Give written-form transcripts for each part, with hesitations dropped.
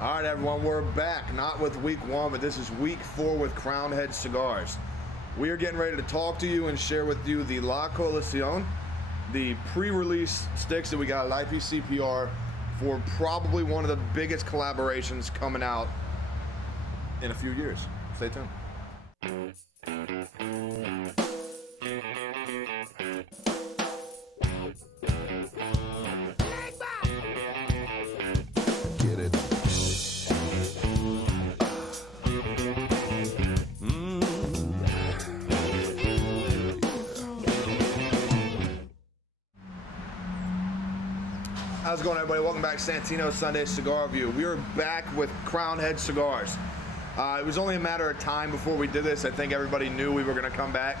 All right, everyone, we're back. Not with week 1, but this is week 4 with Crowned Head Cigars. We are getting ready to talk to you and share with you the La Coalicion, the pre-release sticks that we got at IPCPR for probably one of the biggest collaborations coming out in a few years. Stay tuned. How's it going, everybody? Welcome back to Santino's Sunday Cigar Review. We are back with Crowned Head Cigars. It was only a matter of time before we did this. I think everybody knew we were going to come back.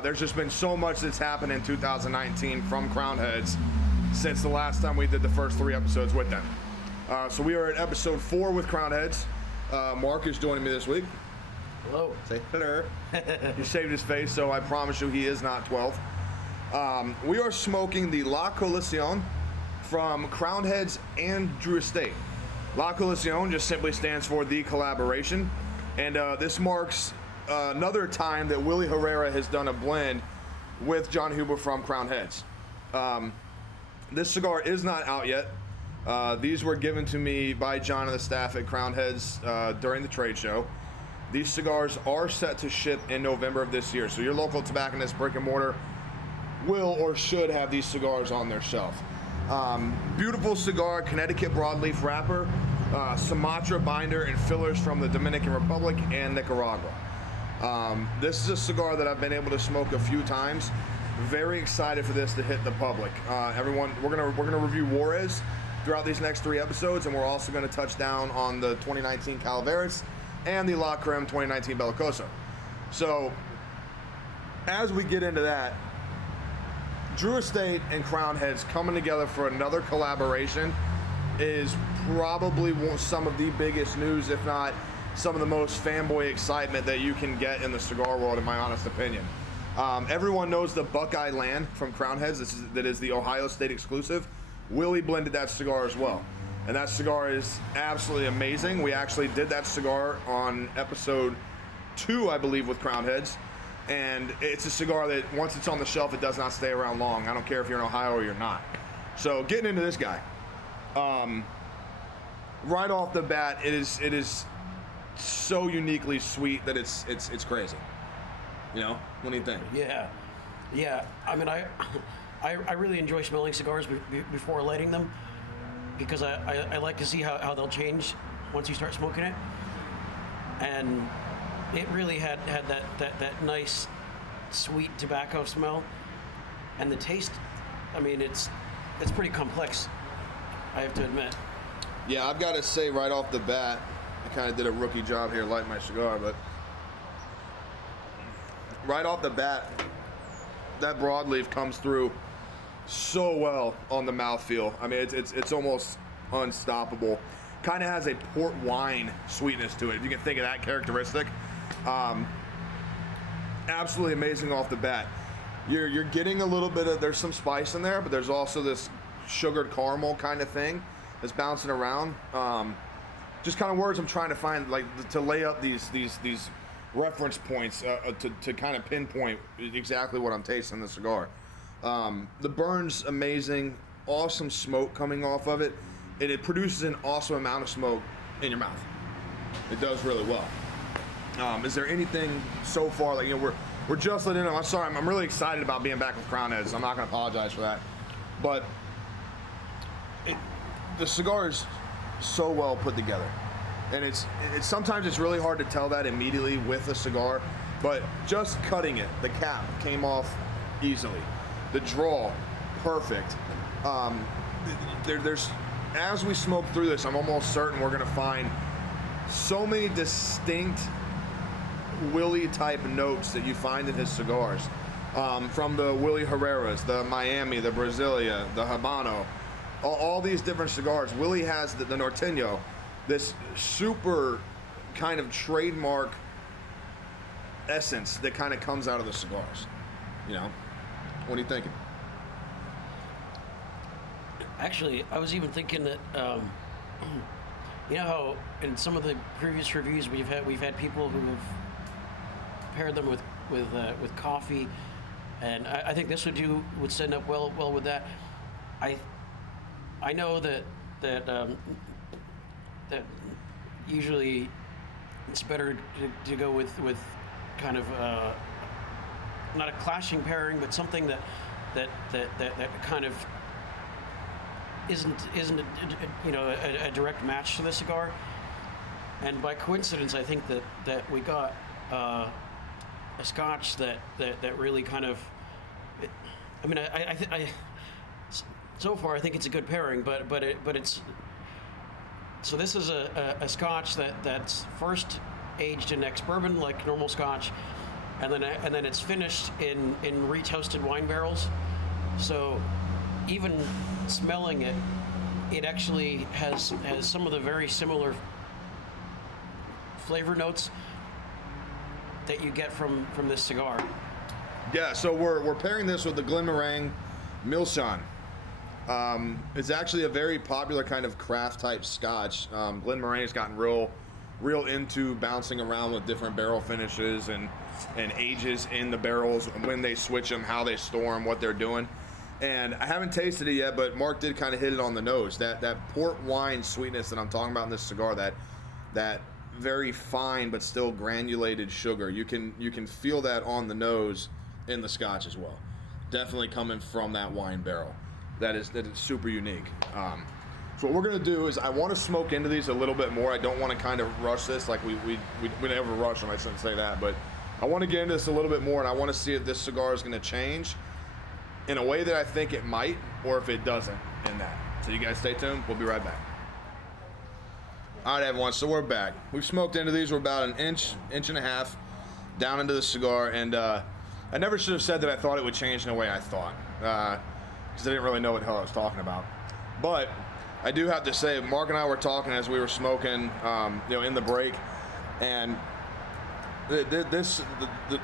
There's just been so much that's happened in 2019 from Crowned Heads since the last time we did the first 3 episodes with them. So we are at episode 4 with Crowned Heads. Mark is joining me this week. Hello. Say hello. He shaved his face, so I promise you he is not 12. We are smoking the La Coalicion from Crowned Heads and Drew Estate. La Coalicion just simply stands for the collaboration, and this marks another time that Willie Herrera has done a blend with John Huber from Crowned Heads. This cigar is not out yet. These were given to me by John and the staff at Crowned Heads during the trade show. These cigars are set to ship in November of this year, so your local tobacconist brick and mortar will or should have these cigars on their shelf. Beautiful cigar, Connecticut broadleaf wrapper, Sumatra binder and fillers from the Dominican Republic and Nicaragua. This is a cigar that I've been able to smoke a few times. Very excited for this to hit the public. Everyone, we're gonna review Juarez throughout these next 3 episodes, and we're also gonna touch down on the 2019 Calaveras and the La Creme 2019 Bellicoso. So, as we get into that, Drew Estate and Crowned Heads coming together for another collaboration is probably some of the biggest news, if not some of the most fanboy excitement that you can get in the cigar world, in my honest opinion. Everyone knows the Buckeye Land from Crowned Heads. That is the Ohio State exclusive. Willie blended that cigar as well, and that cigar is absolutely amazing. We actually did that cigar on episode 2, I believe, with Crowned Heads. And it's a cigar that once it's on the shelf, it does not stay around long. I don't care if you're in Ohio or you're not. So getting into this guy, right off the bat, it is so uniquely sweet that it's crazy. You know, what do you think? Yeah. I mean, I really enjoy smelling cigars before lighting them, because I like to see how they'll change once you start smoking it. And it really had that nice, sweet tobacco smell, and the taste. I mean, it's pretty complex, I have to admit. Yeah, I've got to say right off the bat, I kind of did a rookie job here lighting my cigar, but right off the bat, that broadleaf comes through so well on the mouthfeel. I mean, it's almost unstoppable. Kind of has a port wine sweetness to it, if you can think of that characteristic. Absolutely amazing off the bat. You're getting a little bit of, there's some spice in there, but there's also this sugared caramel kind of thing that's bouncing around. Just kind of words I'm trying to find, like, to lay up these reference points to kind of pinpoint exactly what I'm tasting in the cigar. The burn's amazing, awesome smoke coming off of it, and it produces an awesome amount of smoke in your mouth. It does really well. Is there anything so far, like, you know, we're just letting them, I'm sorry, I'm really excited about being back with Crowned Heads. I'm not going to apologize for that. But the cigar is so well put together. And it's sometimes it's really hard to tell that immediately with a cigar, but just cutting it, the cap came off easily. The draw, perfect. There's as we smoke through this, I'm almost certain we're going to find so many distinct Willie type notes that you find in his cigars, from the Willie Herreras, the Miami, the Brasilia, the Habano, all these different cigars. Willie has the Norteño, this super kind of trademark essence that kind of comes out of the cigars. You know, what are you thinking? Actually, I was even thinking that You know how in some of the previous reviews we've had people who have paired them with coffee, and I think this would stand up well with that. I know that usually it's better to go with kind of not a clashing pairing, but something that kind of isn't a direct match to the cigar. And by coincidence, I think that we got a Scotch that really kind of. I mean, so far I think it's a good pairing, but it's. So this is a Scotch that's first aged in ex-bourbon like normal Scotch, and then it's finished in re-toasted wine barrels. So even smelling it, it actually has some of the very similar flavor notes that you get from this cigar. Yeah, so we're pairing this with the Glenmorangie Milchon. It's actually a very popular kind of craft type Scotch. Glenmorangie's gotten real into bouncing around with different barrel finishes and ages in the barrels, when they switch them, how they store them, what they're doing. And I haven't tasted it yet, but Mark did kind of hit it on the nose. That port wine sweetness that I'm talking about in this cigar, that very fine but still granulated sugar. You can feel that on the nose in the Scotch as well. Definitely coming from that wine barrel. That is super unique. So what we're gonna do is I want to smoke into these a little bit more. I don't want to kind of rush this like we never rush them. I shouldn't say that, but I want to get into this a little bit more, and I want to see if this cigar is gonna change in a way that I think it might, or if it doesn't in that. So you guys stay tuned. We'll be right back. All right, everyone, so we're back. We've smoked into these. We're about an inch and a half down into the cigar, and I never should have said that I thought it would change in a way I thought, because I didn't really know what the hell I was talking about. But I do have to say, Mark and I were talking as we were smoking, in the break, and the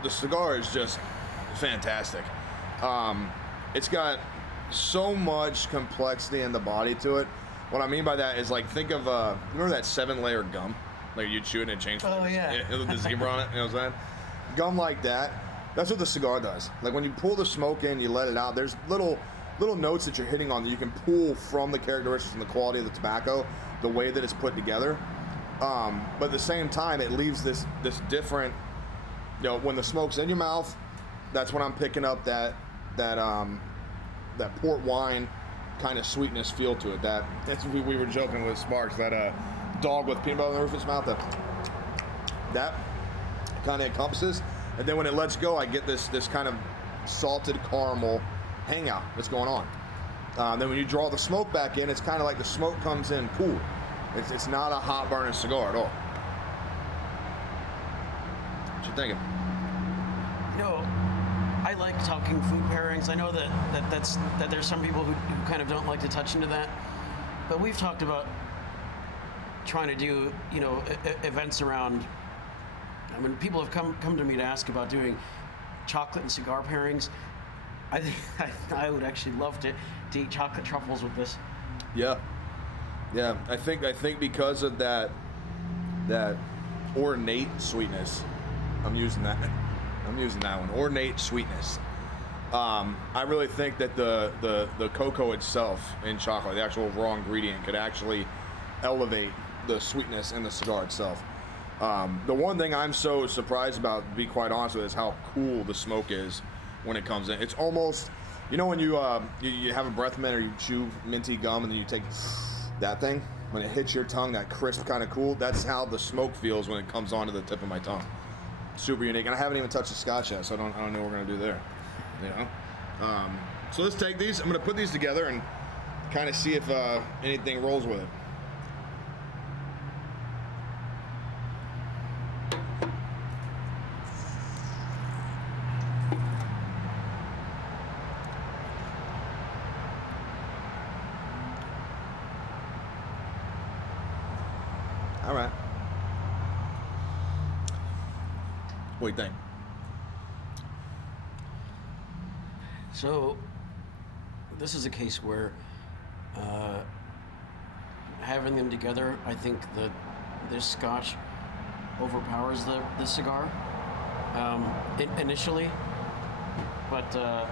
cigar is just fantastic. It's got so much complexity in the body to it. What I mean by that is, like, think of remember that 7-layer gum, like you chew it and it changes flavors? Oh yeah. With the zebra on it, you know what I'm saying? Gum like that. That's what the cigar does. Like when you pull the smoke in, you let it out. There's little notes that you're hitting on that you can pull from the characteristics and the quality of the tobacco, the way that it's put together. But at the same time, it leaves this different. When the smoke's in your mouth, that's when I'm picking up that port wine kind of sweetness feel to it. That's what we were joking with Sparks, that dog with peanut butter on the roof of his mouth, that kind of encompasses. And then when it lets go, I get this kind of salted caramel hangout that's going on. Then when you draw the smoke back in, it's kind of like the smoke comes in cool. It's not a hot burning cigar at all. What you thinking? I like talking food pairings. I know that there's some people who kind of don't like to touch into that, but we've talked about trying to do events around. I mean, people have come to me to ask about doing chocolate and cigar pairings. I think I would actually love to eat chocolate truffles with this. Yeah. I think because of that ornate sweetness, I'm using that one. Ornate sweetness. I really think that the cocoa itself in chocolate, the actual raw ingredient, could actually elevate the sweetness in the cigar itself. The one thing I'm so surprised about, to be quite honest with, is how cool the smoke is when it comes in. It's almost, when you have a breath mint or you chew minty gum and then you take that thing, when it hits your tongue, that crisp kind of cool, that's how the smoke feels when it comes onto the tip of my tongue. Super unique, and I haven't even touched the Scotch yet, so I don't know what we're gonna do there. So let's take these. I'm gonna put these together and kind of see if anything rolls with it. All right. What do you think? So, this is a case where having them together, I think that this Scotch overpowers the cigar initially, but I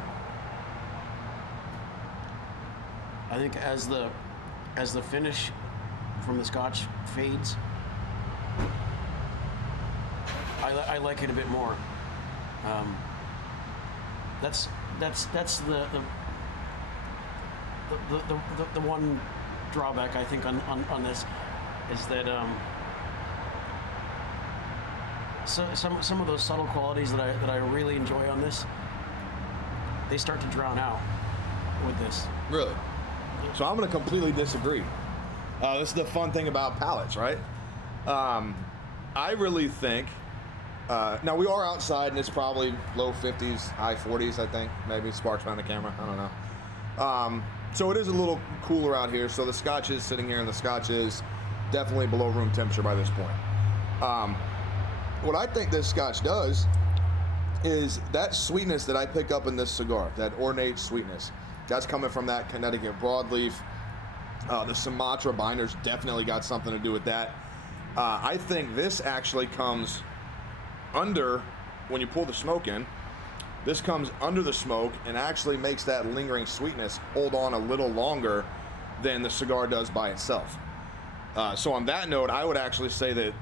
think as the finish from the Scotch fades, I like it a bit more. That's the one drawback I think on this is that so some of those subtle qualities that I really enjoy on this, they start to drown out with this. Really? So I'm going to completely disagree. This is the fun thing about palates, right? I really think, now we are outside and it's probably low 50s, high 40s, I think. Maybe sparks behind the camera, I don't know. So it is a little cooler out here. So the Scotch is sitting here and the Scotch is definitely below room temperature by this point. What I think this Scotch does is that sweetness that I pick up in this cigar, that ornate sweetness, that's coming from that Connecticut broadleaf. The Sumatra binders definitely got something to do with that. I think this actually comes under, when you pull the smoke in, this comes under the smoke and actually makes that lingering sweetness hold on a little longer than the cigar does by itself. So on that note, I would actually say that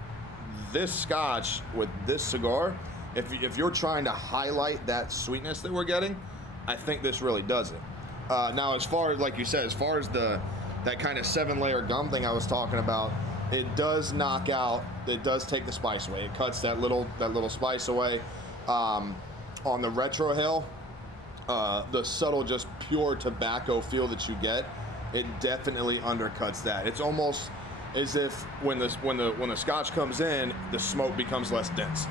this Scotch with this cigar, if you're trying to highlight that sweetness that we're getting, I think this really does it. Now, as far as, like you said, as far as that kind of 7-layer gum thing I was talking about, it does knock out, it does take the spice away. It cuts that little spice away. On the retrohale, the subtle, just pure tobacco feel that you get, it definitely undercuts that. It's almost as if when the Scotch comes in, the smoke becomes less dense.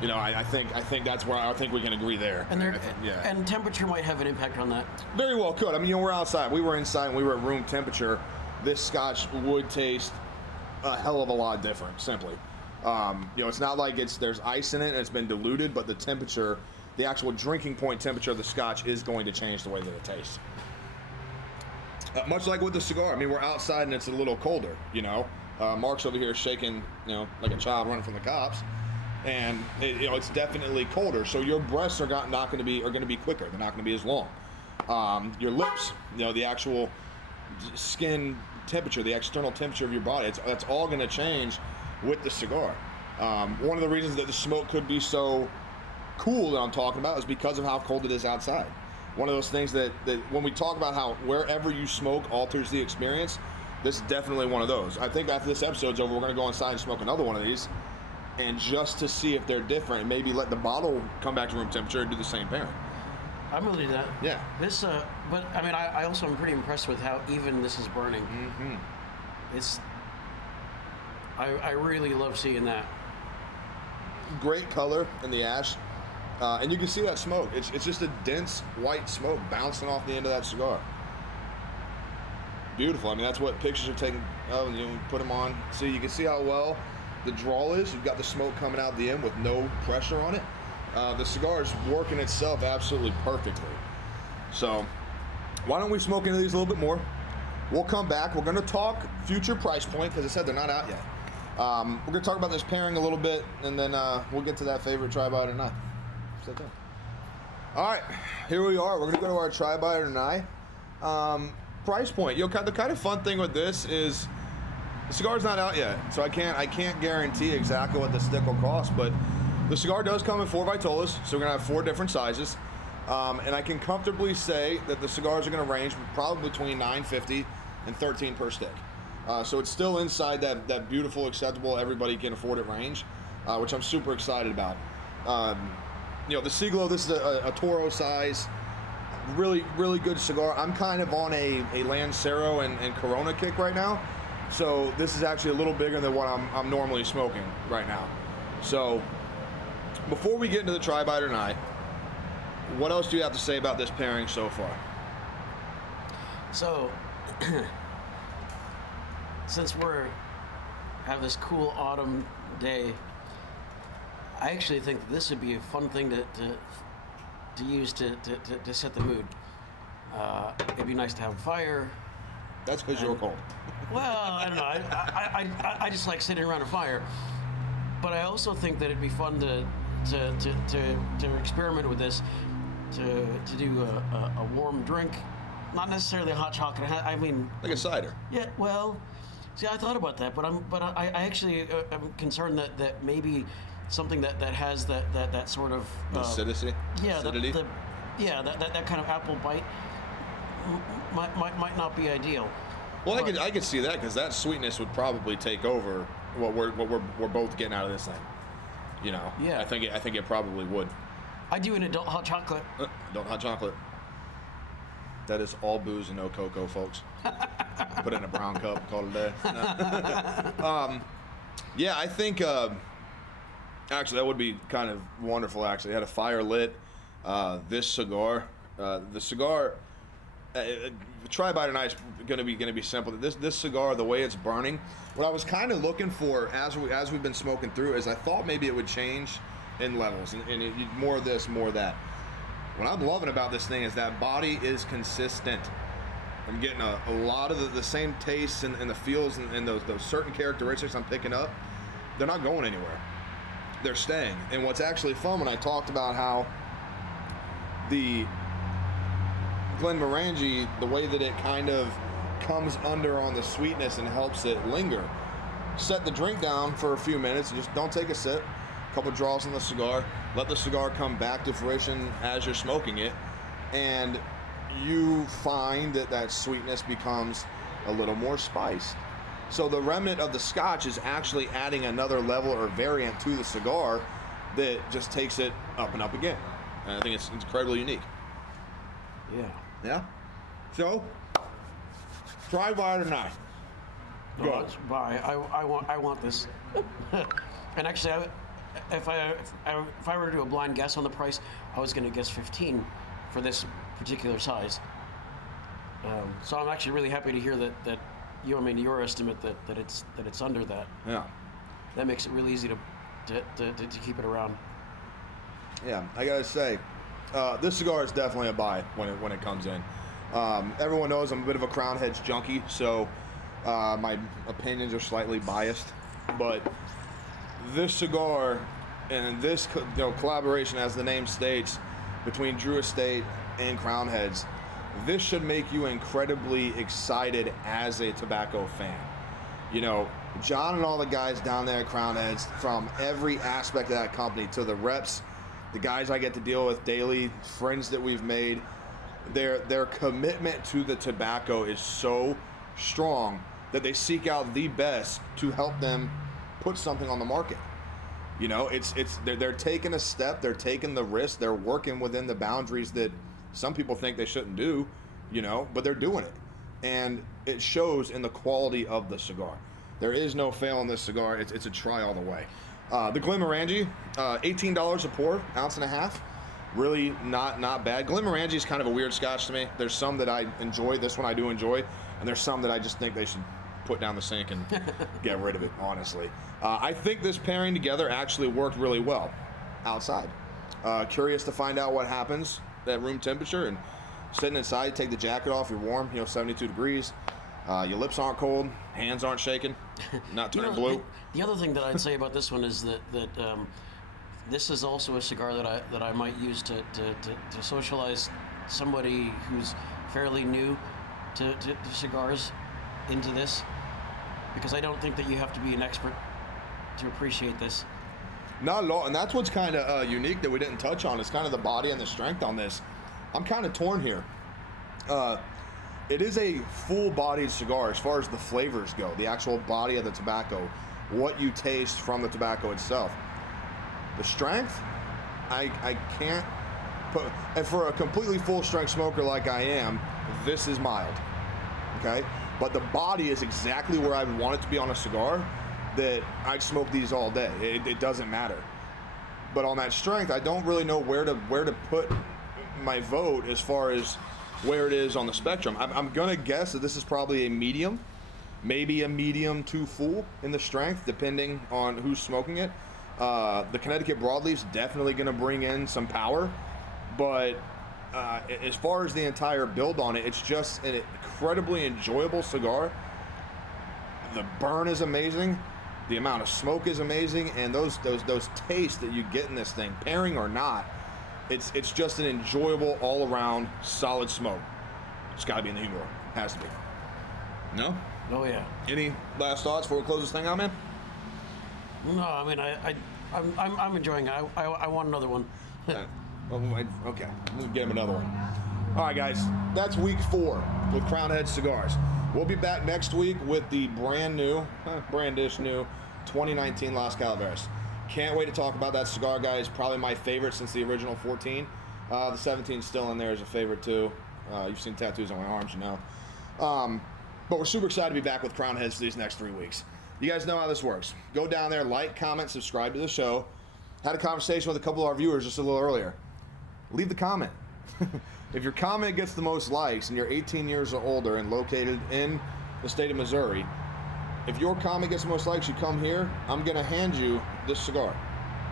You know, I think that's where I think we can agree there. And yeah. And temperature might have an impact on that. Very well could. I mean, we're outside. We were inside and we were at room temperature. This Scotch would taste a hell of a lot different, simply. It's not like there's ice in it and it's been diluted, but the temperature, the actual drinking point temperature of the Scotch is going to change the way that it tastes. Much like with the cigar. I mean, we're outside and it's a little colder, Mark's over here shaking, like a child running from the cops. And it's definitely colder. So your breaths are going to be quicker. They're not going to be as long. Your lips, the actual skin temperature, the external temperature of your body, that's all going to change with the cigar. One of the reasons that the smoke could be so cool that I'm talking about is because of how cold it is outside. One of those things that when we talk about how wherever you smoke alters the experience, this is definitely one of those. I think after this episode's over, we're going to go inside and smoke another one of these, and just to see if they're different, and maybe let the bottle come back to room temperature and do the same pairing. I'm gonna do that. Yeah. This, but I mean, I also am pretty impressed with how even this is burning. Mm-hmm. I really love seeing that. Great color in the ash, and you can see that smoke. It's just a dense white smoke bouncing off the end of that cigar. Beautiful. I mean, that's what pictures are taken of, and you put them on. See, you can see how well the draw is. You've got the smoke coming out the end with no pressure on it. The cigar is working itself absolutely perfectly. So why don't we smoke into these a little bit more? We'll come back. We're going to talk future price point, because I said they're not out yet. We're going to talk about this pairing a little bit, and then we'll get to that favorite try-by or not. All right, here we are. We're going to go to our try-by or not. Price point. The kind of fun thing with this is the cigar's not out yet, so I can't guarantee exactly what the stick will cost, but the cigar does come in 4 Vitolas, so we're going to have 4 different sizes. And I can comfortably say that the cigars are going to range probably between $9.50 and $13 per stick. So it's still inside that beautiful, acceptable, everybody can afford it range, which I'm super excited about. The Siglo, this is a Toro size, really, really good cigar. I'm kind of on a Lancero and Corona kick right now. So this is actually a little bigger than what I'm normally smoking right now. So before we get into the try-by tonight, what else do you have to say about this pairing so far? So, since have this cool autumn day, I actually think that this would be a fun thing to use to set the mood. It'd be nice to have a fire. That's because you're cold. Well, I don't know. I just like sitting around a fire, but I also think that it'd be fun to experiment with this, to do a warm drink, not necessarily hot chocolate. I mean, Like a cider. yeah. Well, see, I thought about that, but I actually am concerned that maybe something that has that sort of Acidity? yeah, Acidity? that kind of apple bite might not be ideal. Well, But- I could see that because that sweetness would probably take over what we're both getting out of this thing. You know. Yeah. I think it probably would. I do an adult hot chocolate. Don't hot chocolate. That is all booze and no cocoa, folks. Put it in a brown cup, call it a day. No. Yeah, I think actually that would be kind of wonderful. Actually, I had a fire lit. This cigar, the cigar. Try by tonight is gonna be simple. This cigar, the way it's burning, what I was kind of looking for as we've been smoking through is I thought maybe it would change in levels and more of this, more of that. What I'm loving about this thing is that body is consistent. I'm getting a lot of the same tastes and the feels and those certain characteristics I'm picking up. They're not going anywhere. They're staying. And what's actually fun when I talked about how the Glenmorangie, the way that it kind of comes under on the sweetness and helps it linger. Set the drink down for a few minutes, just don't take a sip, a couple draws on the cigar, let the cigar come back to fruition as you're smoking it, and you find that sweetness becomes a little more spiced. So the remnant of the Scotch is actually adding another level or variant to the cigar that just takes it up and up again. And I think it's incredibly unique. Yeah. Yeah. So, try by tonight. No, Go. it's buy. I want this. And actually, if I were to do a blind guess on the price, I was going to guess 15 for this particular size. So I'm actually really happy to hear that your estimate that it's under that. Yeah. That makes it really easy to keep it around. Yeah. I gotta say, this cigar is definitely a buy when it comes in. Everyone knows I'm a bit of a Crown Heads junkie, so my opinions are slightly biased. But this cigar and this collaboration, as the name states, between Drew Estate and Crown Heads, this should make you incredibly excited as a tobacco fan. You know, John and all the guys down there at Crown Heads, from every aspect of that company to the reps, the guys I get to deal with daily, friends that we've made, their commitment to the tobacco is so strong that they seek out the best to help them put something on the market. You know, they're taking a step, they're taking the risk, they're working within the boundaries that some people think they shouldn't do, you know, but they're doing it. And it shows in the quality of the cigar. There is no fail in this cigar. It's a try all the way. The Glenmorangie, $18 a pour, ounce and a half. Really not bad. Glenmorangie is kind of a weird Scotch to me. There's some that I enjoy. This one I do enjoy. And there's some that I just think they should put down the sink and get rid of it, honestly. I think this pairing together actually worked really well outside. Curious to find out what happens at room temperature, and sitting inside, take the jacket off, you're warm, 72 degrees. Your lips aren't cold, hands aren't shaking, not turning blue. The other thing that I'd say about this one is that this is also a cigar that I might use to socialize somebody who's fairly new to cigars into this, because I don't think that you have to be an expert to appreciate this. Not at all, and that's what's kind of unique that we didn't touch on. It's kind of the body and the strength on this. I'm kind of torn here. It is a full-bodied cigar as far as the flavors go, the actual body of the tobacco, what you taste from the tobacco itself. The strength, I can't put, and for a completely full-strength smoker like I am, this is mild, okay? But the body is exactly where I would want it to be on a cigar, that I'd smoke these all day. It doesn't matter. But on that strength, I don't really know where to put my vote as far as where it is on the spectrum. I'm gonna guess that this is probably a medium, maybe a medium to full in the strength, depending on who's smoking it. The Connecticut Broadleaf's definitely gonna bring in some power, but as far as the entire build on it, it's just an incredibly enjoyable cigar. the burn is amazing, the amount of smoke is amazing, and those tastes that you get in this thing, pairing or not, it's just an enjoyable all around solid smoke. It's got to be in the humidor. Has to be. No? Oh yeah. Any last thoughts before we close this thing out, man? No, I mean I'm enjoying it. I want another one. Okay, we'll get him another one. All right, guys, that's week 4 with Crowned Heads Cigars. We'll be back next week with the brandish new 2019 Las Calaveras. Can't wait to talk about that cigar, guys. Probably my favorite since the original 14. The 17 still in there as a favorite too. You've seen tattoos on my arms, you know. But we're super excited to be back with Crowned Heads for these next 3 weeks. You guys know how this works. Go down there, like, comment, subscribe to the show. Had a conversation with a couple of our viewers just a little earlier. Leave the comment. If your comment gets the most likes and you're 18 years or older and located in the state of Missouri, if your comment gets the most likes, you come here, I'm going to hand you this cigar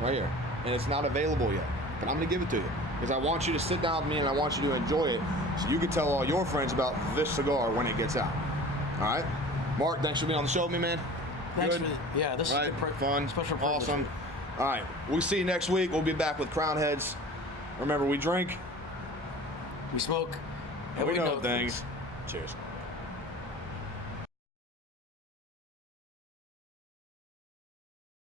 right here. And it's not available yet, but I'm going to give it to you because I want you to sit down with me and I want you to enjoy it so you can tell all your friends about this cigar when it gets out. All right? Mark, thanks for being on the show with me, man. Thanks Good. This right. is Fun, special awesome. All right, we'll see you next week. We'll be back with Crowned Heads. Remember, we drink, we smoke, and we know things. Cheers.